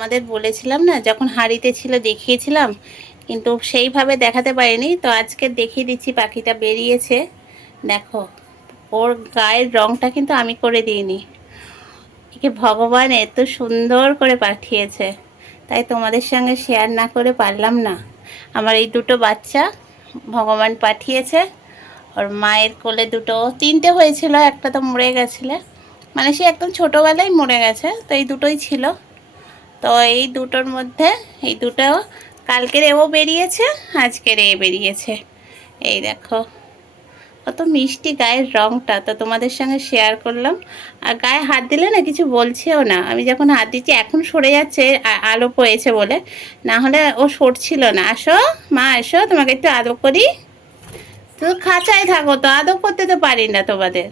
তোমাদের বলেছিলাম না, যখন হাঁড়িতে ছিল দেখিয়েছিলাম, কিন্তু সেইভাবে দেখাতে পারিনি। তো আজকে দেখিয়ে দিচ্ছি, পাখিটা বেরিয়েছে। দেখো, ওর গায়ের রংটা কিন্তু আমি করে দিইনি। একে ভগবান এত সুন্দর করে পাঠিয়েছে। তাই তোমাদের সঙ্গে শেয়ার না করে পারলাম না। আমার এই দুটো বাচ্চা ভগবান পাঠিয়েছে। ওর মায়ের কোলে দুটো, তিনটে হয়েছিল, একটা তো মরে গেছিলে। মানে সে একদম ছোটোবেলায় মরে গেছে, তো এই দুটোই ছিল। তো এই দুটোর মধ্যে, এই দুটো কালকের এও বেরিয়েছে, আজকের এ বেরিয়েছে। এই দেখো, কত মিষ্টি গায়ের রংটা, তো তোমাদের সঙ্গে শেয়ার করলাম। আর গায়ে হাত দিলে না কিছু বলছেও না। আমি যখন হাত দিচ্ছি, এখন সরে যাচ্ছে আলো পড়েছে বলে। না হলে ও সরছিল না। আসো, মা, এসো, তোমাকে একটু আদর করি। তো খাঁচায় থাকো তো, আদর করতে তো পারি না তোমাদের।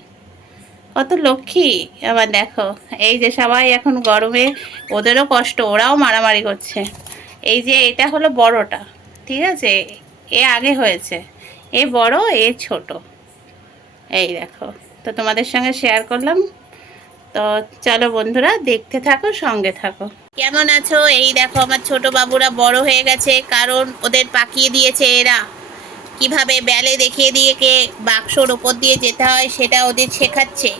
কত লক্ষ্মী? আবার দেখো, এই যে সবাই এখন গরমে, ওদেরও কষ্ট, ওরাও মারামারি করছে। এই যে এটা হলো বড়টা, ঠিক আছে? এ আগে হয়েছে, এ বড়, এ ছোট। এই দেখো, তো তোমাদের সঙ্গে শেয়ার করলাম। তো চলো বন্ধুরা, দেখতে থাকো, সঙ্গে থাকো। কেমন আছো? এই দেখো, আমার ছোট বাবুরা বড় হয়ে গেছে, কারণ ওদের পাকিয়ে দিয়েছে এরা। কীভাবে ব্যালে দেখিয়ে দিয়ে কে বাক্সর ওপর দিয়ে যেতে হয় সেটা ওদের শেখাচ্ছে।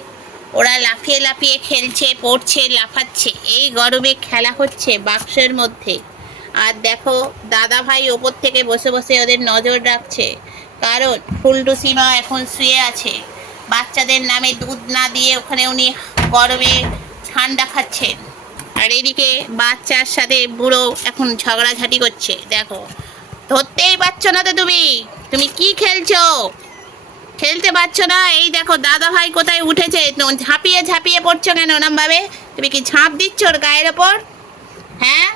ওরা লাফিয়ে লাফিয়ে খেলছে, পড়ছে, লাফাচ্ছে। এই গরমে খেলা হচ্ছে বাক্সের মধ্যে। আর দেখো দাদা ভাই ওপর থেকে বসে বসে ওদের নজর রাখছে। কারণ ফুলটুসিমা এখন শুয়ে আছে। বাচ্চাদের নামে দুধ না দিয়ে ওখানে উনি গরমে ঠান্ডা খাচ্ছেন। আর এদিকে বাচ্চার সাথে বুড়ো এখন ঝগড়াঝাটি করছে। দেখো, ধরতেই পারছ না তো তুমি। তুমি কি খেলছো? খেলতে পারছ না? এই দেখো দাদা ভাই কোথায় উঠেছে? ঝাঁপিয়ে ঝাঁপিয়ে পড়ছো কেন ওরম ভাবে তুমি কি ঝাঁপ দিচ্ছ ওর গায়ের ওপর? হ্যাঁ?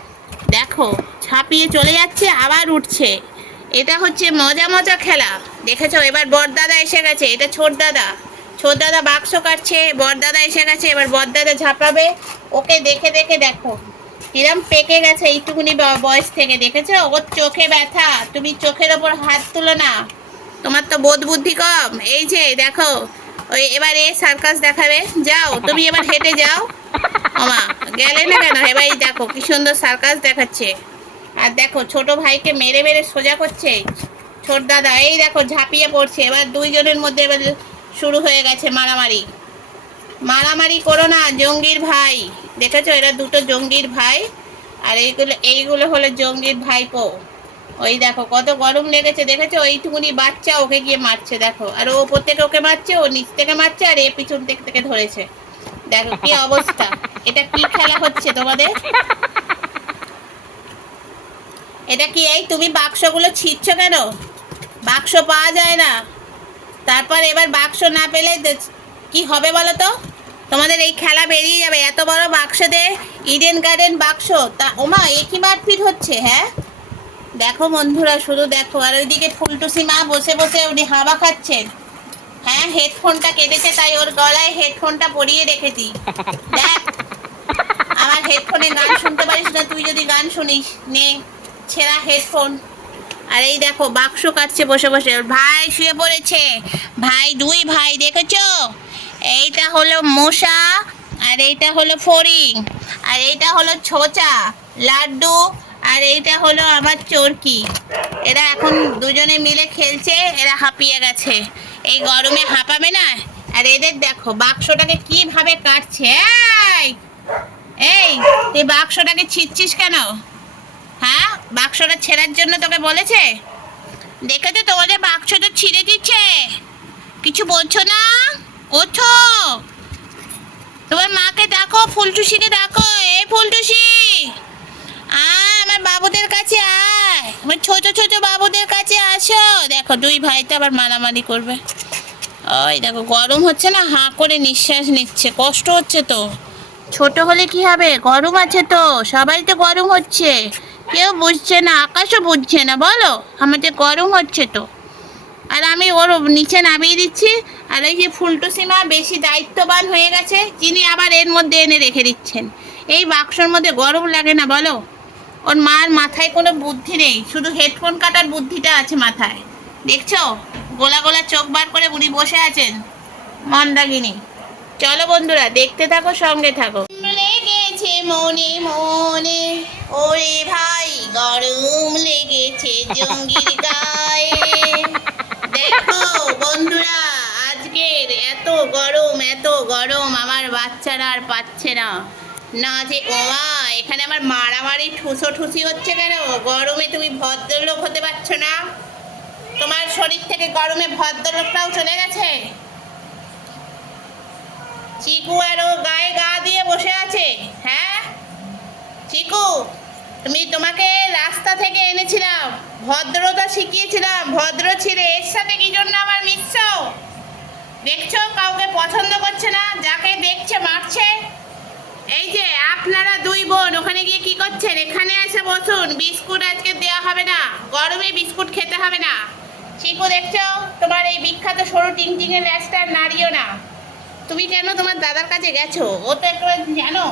দেখো, ঝাঁপিয়ে চলে যাচ্ছে, আবার উঠছে। এটা হচ্ছে মজা মজা খেলা। দেখেছ, এবার বড়দাদা এসে গেছে। এটা ছোট দাদা। ছোট দাদা বাক্স কাটছে, বড়দাদা এসে গেছে, এবার বড়দাদা ঝাঁপাবে। ওকে দেখে দেখে দেখো। কিরম পেকে গেছে এইটুকুনি বয়স থেকে, দেখেছ? ওর চোখে ব্যথা। তুমি চোখের ওপর হাত তুলো না। তোমার তো বোধ বুদ্ধি কম। এই যে, দেখো, ওই এবার এ সার্কাস দেখাবে। যাও, তুমি এবার হেঁটে যাও। ওমা, গেলে না কেন? এবার এই দেখো, কি সুন্দর সার্কাস দেখাচ্ছে। আর দেখো, ছোট ভাইকে মেরে মেরে সোজা করছে। ছোট দাদা, এই দেখো, ঝাঁপিয়ে পড়ছে। এবার দুইজনের মধ্যে এবার শুরু হয়ে গেছে মারামারি। মারামারি করো না, জঙ্গির ভাই। দেখেছ? এরা দুটো জঙ্গির ভাই, আর এইগুলো এইগুলো হলো জঙ্গির ভাইপো। ওই দেখো, কত গরম লেগেছে, দেখেছ? ওইটুকুনি বাচ্চা ওকে গিয়ে মারছে, দেখো। আর ও ওপর থেকে ওকে মারছে, ও নিচ থেকে মারছে, আর এ পিছন দিক থেকে ধরেছে। দেখো, কি অবস্থা। এটা কি খেলা হচ্ছে তোমাদের? এটা কি এই তুমি বাক্সগুলো ছিঁড়ছ কেন? বাক্স পাওয়া যায় না। তারপর এবার বাক্স না পেলে কি হবে বলো তো? তোমাদের এই খেলা বেরিয়ে যাবে। এত বড় বাক্সতে ইডেন গার্ডেন বাক্স। তা, ওমা একই মারপিট হচ্ছে হ্যাঁ? দেখো বন্ধুরা, শুধু দেখো। আর ওইদিকে ফুলটুসি মা বসে বসে উনি হাওয়া খাচ্ছেন। হ্যাঁ হেডফোনটা কেটেছে, তাই ওর গলায় হেডফোনটা পরিয়ে রেখেছি। দেখ, আমার হেডফোনে গান শুনতে পারিস না, তুই যদি গান শুনিস, নে, ছেঁড়া হেডফোন। আর এই দেখো, বাক্স কাটছে বসে বসে। ভাই শুয়ে পড়েছে। ভাই, দুই ভাই, দেখেছ? এইটা হলো মশা আর এইটা হলো ফড়িং, আর এইটা হলো ছোচা, লাড্ডু, আর এইটা হলো আমার চরকি। এরা এখন দুজনে মিলে খেলছে, এরা হাঁপিয়ে গেছে। এই গরমে হাঁপাবে না? আর এদের দেখো, বাক্সটাকে কীভাবে কাটছে? এই তুই বাক্সটাকে ছিঁচ্ছিস কেন? হ্যাঁ বাক্সটা ছেঁড়ার জন্য তোকে বলেছে? দেখেছ তোমাদের বাক্স তো ছিঁড়ে দিচ্ছে। কিছু বলছো না? ওঠো। তোমার মাকে ডাকো ফুলটুসিকে ডাকো এই ফুলটুসি, আয় আমার বাবুদের কাছে আয়। আমার ছোট ছোট বাবুদের কাছে আসো। দেখো, দুই ভাই তো আবার মারামারি করবে। ওই দেখো, গরম হচ্ছে না? হাঁ করে নিঃশ্বাস নিচ্ছে। কষ্ট হচ্ছে তো। ছোট হলে কি হবে? গরম আছে তো। সবাই তো গরম হচ্ছে। কেউ বুঝছে না, আকাশও বুঝছে না, বলো? আমাদের গরম হচ্ছে তো। আর আমি ওর নিচে নামিয়ে দিচ্ছি। আর এই যে ফুলটুসিমা বেশি দায়িত্ববান হয়ে গেছে, যিনি আবার এর মধ্যে এনে রেখে দিচ্ছেন। এই বাক্সর মধ্যে গরম লাগে না, বলো? ওর মার মাথায় কোনো বুদ্ধি নেই, শুধু হেডফোন কাটার বুদ্ধিটা আছে মাথায়। দেখছ? গোলা গোলা চোখ বার করে উনি বসে আছেন। মন্দাগিনী চলো বন্ধুরা, দেখতে থাকো, সঙ্গে থাকো। লেগেছে মনে মনে, ওরে ভাই, গরম লেগেছে জঙ্গির গরম, এত গরম, আমার বাচ্চারা আর পাচ্ছে না। না যে ওমা এখানে আমার মারামারি ঠুসো ঠুসি হচ্ছে কেন? গরমে তুমি ভদ্রলোক হতে পারছ না? তোমার শরীর থেকে গরমে ভদ্রলোকটাও চলে গেছে? চিকু আর ও গায়ে গা দিয়ে বসে আছে হ্যাঁ? চিকু, তুমি তোমাকে রাস্তা থেকে এনেছিলাম, ভদ্রতা শিখিয়েছিলাম, ভদ্র ছিলে, এর সাথে কি জন্য আমার মিশ্র দেখছ? কাউকে পছন্দ করছে না? যাকে দেখছে, মারছে? এই যে, আপনারা দুই বোন, ওখানে গিয়ে কি করছেন? এখানে এসে বসুন। বিস্কুট আজকে দেওয়া হবে না। গরমে বিস্কুট খেতে হবে না। চিকু দেখছ? তোমার এই বিখ্যাত সরু টিং টিংয়ের ল্যাসটা আর নাড়িও না। তুমি কেন তোমার দাদার কাছে গেছো? ও তো একটু জানো?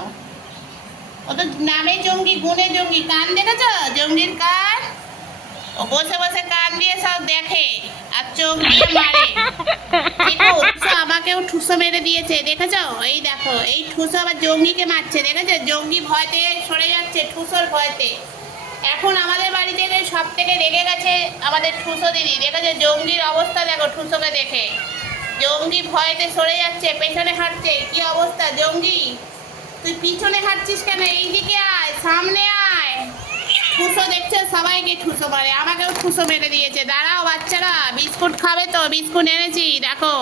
ও তো নামে জঙ্গি, গুণে জঙ্গি। কান দেখেছ? জঙ্গির কান? ও বসে বসে কান দিয়ে সব দেখে আর চোখ দিয়ে মারে। আমাকেও ঠুসো মেরে দিয়েছে, দেখেছ? এই দেখো, এই ঠুসো আবার জঙ্গিকে মারছে, দেখেছ? জঙ্গি ভয়তে সরে যাচ্ছে, ঠুসোর ভয়তে। এখন আমাদের বাড়ি থেকে সব থেকে রেগে গেছে আমাদের ঠুসো দিদি। দেখেছ? জঙ্গির অবস্থা দেখো ঠুসোকে দেখে। জঙ্গি ভয়তে সরে যাচ্ছে, পেছনে হাঁটছে। কি অবস্থা? জঙ্গি, তুই পিছনে হাঁটছিস কেন? এইদিকে আয়, সামনে আয়। ঠুসো দেখছে, সবাইকে ঠুসো মারে আমাকেও ঠুসো মেরে দিয়েছে। দাঁড়াও বাচ্চারা, বিস্কুট খাবে তো, বিস্কুট এনেছি, দেখো।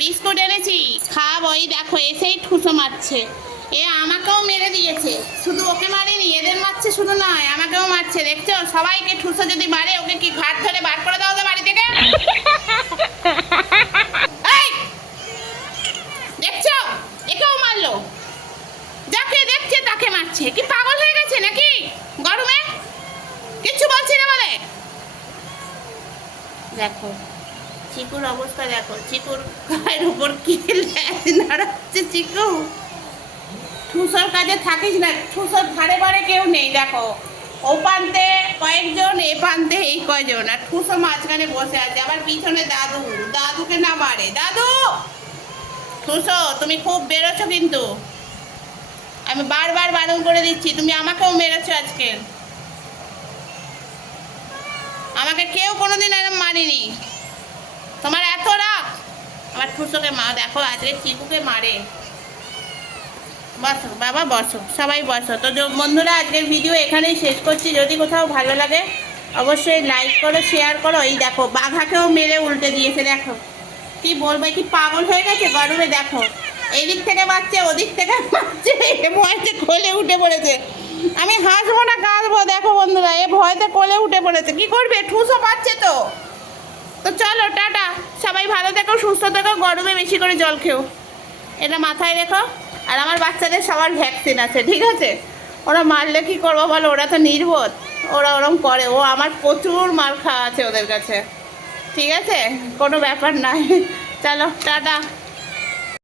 বিস্কুট এনেছি, খাব ওই দেখো, এসেই ঠুসো মারছে। এ আমাকেও মেরে দিয়েছে। শুধু ওকে মারেনি, এদের মারছে শুধু নয়, আমাকেও মারছে। দেখছ? সবাইকে ঠুসো যদি মারে, ওকে কি ঘাট ধরে বার করে দাও তো বাড়ি থেকে এই! দেখছ একেও মারলো যাকে দেখছে তাকে মারছে কি পাগল হয়ে গেছে নাকি গরমে কিচ্ছু বলছি না বলে দেখো চিকুর অবস্থা দেখো, চিকুর গায়ের উপর কি নাড়াচ্ছে চিকু? ঠুসোর কাজে থাকিস না, ঠুসর ধারে বারে কেউ নেই, দেখো। ও প্রান্তে কয়েকজন, এ প্রান্তে এই কয়জন, আর ঠুসো মাঝখানে বসে আছে, আবার পিছনে দাদু, দাদুকে না মারে দাদু! ঠুসো, তুমি খুব বেরোছো কিন্তু। আমি বারবার বারণ করে দিচ্ছি, তুমি আমাকেও মেরেছো আজকে। আমাকে কেউ কোনোদিন এরকম মারিনি তোমার এত রাগ। আমার ঠুসোকে মা, দেখো, আজকে চিকুকে মারে। বসো, বাবা, বসো, সবাই বসো। তো বন্ধুরা, আজকের ভিডিও এখানেই শেষ করছি। যদি কোথাও ভালো লাগে, অবশ্যই লাইক করো শেয়ার করো। এই দেখো, বাঘাকেও মেরে উল্টে দিয়েছে, দেখো। কি বলব, কি পাগল হয়ে গেছে গরমে, দেখো। এদিক থেকে বাচ্চা ওদিক থেকে বাচ্চা এ কোলে উঠে পড়েছে। আমি হাসবো না, কাঁদবো, দেখো বন্ধুরা, এ ভয়তে কোলে উঠে পড়েছে। কি করবে? ঠুসো পাচ্ছে তো। তো চলো, টাটা। সবাই ভালো থেকো, সুস্থ থেকো, গরমে বেশি করে জল খেও। এটা মাথায় রেখো। আর আমার বাচ্চাদের সবার ভ্যাকসিন আছে, ঠিক আছে? ওরা মারলে কী করব বলো? ওরা তো নির্বোধ। ওরা ওরম করে। ও আমার প্রচুর মার খাওয়া আছে ওদের কাছে। ঠিক আছে? কোনো ব্যাপার নাই। চলো, টাটা।